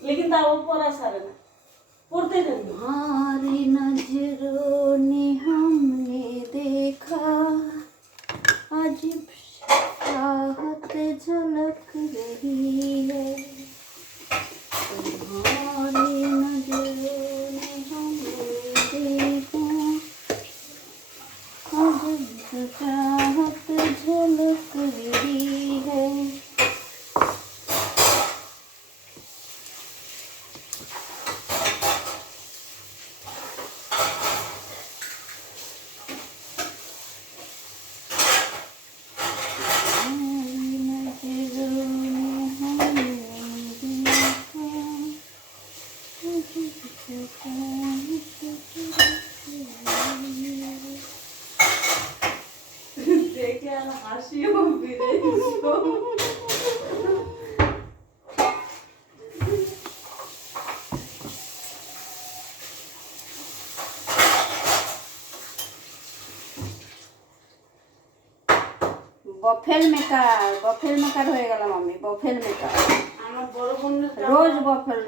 लेकिन वो पढ़ा सारे ना पढ़ते थे। तुम्हारी नजरों ने हमने देखा अजीब चाहत झलक रही है। तुम्हारी नजरों ने हमने देखा अजीब चाहत झलक रही है। देखे ना हाशियो बिरे इसको बफेल मेकर হয়ে গেলাম আমি বফেল মেকার। আমার বড় বোনের রোজ বফেল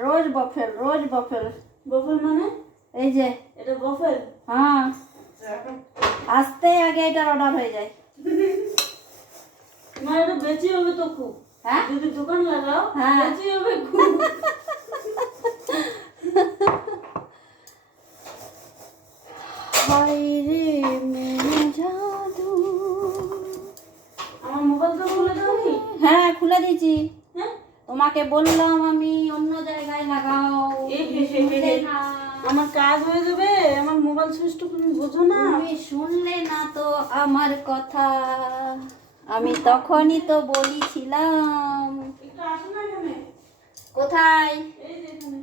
বফেল মানে এই যে এটা বফেল। হ্যাঁ আসতে আগে এটার অর্ডার হয়ে যায়। তোমার এটা বেচি হবে তো খুব। হ্যাঁ যদি দোকান লাগাও হ্যাঁ বেচি হবে খুব। হায় রে মেরে জাদু। আমার মোবাইলটা খুলে দাওনি? হ্যাঁ খুলে দিয়েছি। হ্যাঁ তোমাকে বললাম আমি অন্য জায়গায় লাগাও। আমার কাজ হয়ে যাবে। আমার মোবাইল সুইচ তুমি বোঝো না। তুমি শুনলে না তো আমার কথা, আমি তখনই তো বলেছিলাম। একটু আসো না এখানে। কোথায়? এই যে এখানে।